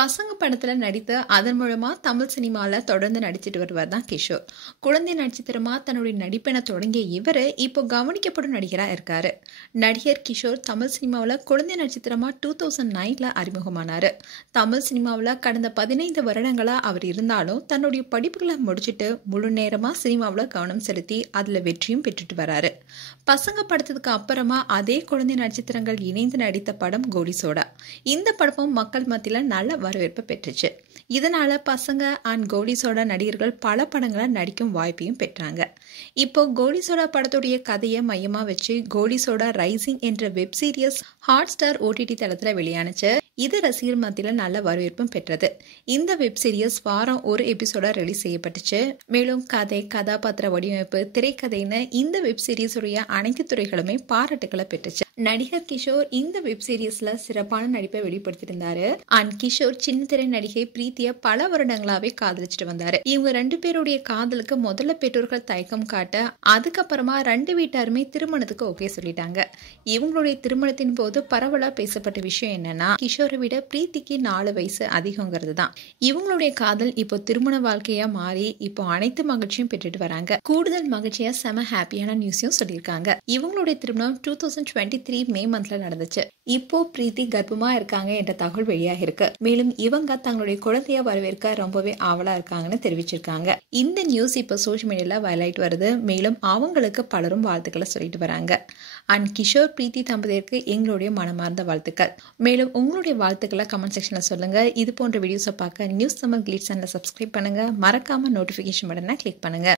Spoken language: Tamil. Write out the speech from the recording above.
பசங்க படத்துல நடித்து அதன் மூலமா தமிழ் சினிமால தொடர்ந்து நடிச்சிட்டு வருவார் தான் கிஷோர். குழந்தை நட்சத்திரமா தன்னுடைய நடிப்பென தொடங்கிய இவரு இப்போ கவனிக்கப்படும் நடிகரா இருக்காரு. நடிகர் கிஷோர் தமிழ் சினிமாவில் குழந்தை நட்சத்திரமா 2009ல அறிமுகமானாரு. தமிழ் சினிமாவில் கடந்த 15 வருடங்களா அவர் இருந்தாலும் தன்னுடைய படிப்புகளை முடிச்சுட்டு முழு நேரமா சினிமாவில் கவனம் செலுத்தி அதுல வெற்றியும் பெற்றுட்டு வராரு. பசங்க படத்துக்கு அப்புறமா அதே குழந்தை நட்சத்திரங்கள் இணைந்து நடித்த படம் கோலி சோடா. இந்த படமும் மக்கள் மத்தியில நல்ல வரவேற்பு பெற்றுச்சு. இதனால பசங்க அண்ட் கோலி சோடா நடிகர்கள் பல படங்களை நடிக்கும் வாய்ப்பையும் பெற்றாங்க. இப்போ கோலி சோடா படத்துடைய கதையை மையமா வச்சு கோலி சோடா ரைசிங் என்ற வெப் சீரிஸ் ஹாட்ஸ்டார் OTT தளத்துல வெளியானுச்சு. இது ரசிகர் மத்தியில நல்ல வரவேற்பும் பெற்றது. இந்த வெப் சீரிஸ் வாரம் ஒரு எபிசோடா ரிலீஸ் செய்யப்பட்டுச்சு. மேலும் கதை, கதாபாத்திர வடிவமைப்பு, திரைக்கதைன்னு இந்த வெப் சீரிஸ் உடைய அனைத்து துறைகளுமே பாராட்டுகளை பெற்றுச்சு. நடிகர் கிஷோர் இந்த வெப் சீரிஸ்ல சிறப்பான நடிப்பை வெளிப்படுத்தியிருந்தாரு. அண்ட் கிஷோர் சின்ன திரை நடிகை பிரீத்திய பல வருடங்களாவே காதலிச்சுட்டு வந்தாரு. இவங்க 2 பேருடைய காதலுக்கு முதல்ல பெற்றோர்கள் தயக்கம் காட்ட, அதுக்கப்புறமா 2 வீட்டாருமே திருமணத்துக்கு ஓகே சொல்லிட்டாங்க. இவங்களுடைய திருமணத்தின் போது பரவலா பேசப்பட்ட விஷயம் என்னன்னா, கிஷோரை விட பிரீத்திக்கு 4 வயசு அதிகங்கிறது தான். இவங்களுடைய காதல் இப்போ திருமண வாழ்க்கையா மாறி இப்போ அனைத்து மகிழ்ச்சியும் பெற்றுட்டு வராங்க. கூடுதல் மகிழ்ச்சியா செம ஹாப்பியான நியூஸையும் சொல்லியிருக்காங்க. இவங்களுடைய திருமணம் 2023 மே மந்த்ல நடந்துச்சு. இப்போ பிரீத்தி கர்ப்பமா இருக்காங்க என்ற தகவல் வெளியாக இருக்கு. மேலும் இவங்க தங்களுடைய குழந்தைய வரவேற்க ரொம்பவே ஆவலா இருக்காங்கன்னு தெரிவிச்சிருக்காங்க. இந்த நியூஸ் இப்போ சோஷியல் மீடியால வைரல் வருது. மேலும் அவங்களுக்கு பலரும் வாழ்த்துக்களை சொல்லிட்டு வராங்க. அண்ட் கிஷோர் பிரீத்தி தம்பதியருக்கு எங்களுடைய மனமார்ந்த வாழ்த்துக்கள். மேலும் உங்களுடைய வாழ்த்துக்களை கமெண்ட் செக்ஷன்ல சொல்லுங்க. இது போன்ற வீடியோஸை பார்க்க நியூஸ் தமிழ் கிளிட்ஸ் சேனலை சப்ஸ்கிரைப் பண்ணுங்க. மறக்காம நோட்டிபிகேஷன் பட்டனை கிளிக் பண்ணுங்க.